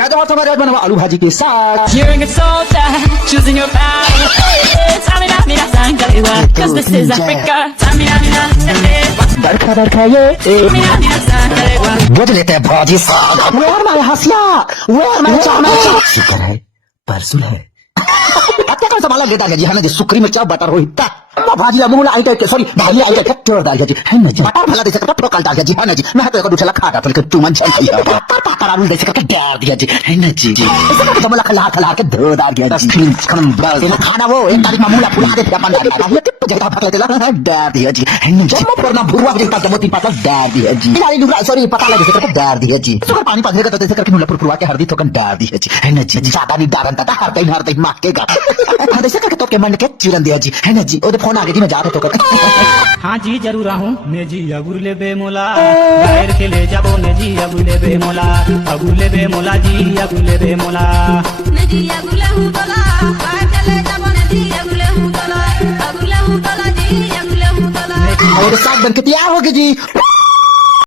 आज और हमारे आज बना हुआ आलू भाजी के साथ You're a soldier, choosing your battle. Tamina, mina, sangalewa, 'cause this is Africa. Tamina, mina, बरखा ये mina, mina, sangalewa. बुझ लेते हैं भाजी साग वेयर माय हसिया वेयर माय चामा शुक्र है परसुल है आता कौन संभाला लेता है जी हमें सुक्री में क्या बटर होता अम्मा भाजी अमूल आई टाइप के सॉरी भाजी आई टाइप के डाल जी है ना जी बटर भला दे सकता प्रोकल डाल जी है ना जी मैं तो एक दूसरा खाता फिर के तू मन चल गया पापा आलू दे सकता डाल दिया जी है ना जी ऐसा तो जमला खला के धो डाल दिया जी खम बस खाना वो एक तारीख मामूला फुला दे अपन डाल टिप जगह भाग लेते डाल दिया जी है ना जी परना भुरवा जगह जमो तीन पाता डाल दिया जी नाली लुरा सॉरी पता लगे सकता डाल दिया जी सुगर पानी पानी का तो ऐसे करके मुला फुरवा के हरदी थोकन डाल दिया जी है ना जी ज्यादा नहीं डारन ता हर दिन माकेगा ऐसे करके तो के मन के चिरन दिया जी है ना जी ओ फोन आ गया जी मैं जा रहा तो कर हाँ जी जरूर आहूँ ने जी अगुरले बेमोला बाहर के ले जाबो ने जी अगुरले बेमोला जी अगुरले बेमोला नदी अगुले हूँ तोला बाहर चले जाबो नदी अगुले हूँ तोला जी अगुले हूँ तोला और साथ बन के तैयार हो गए जी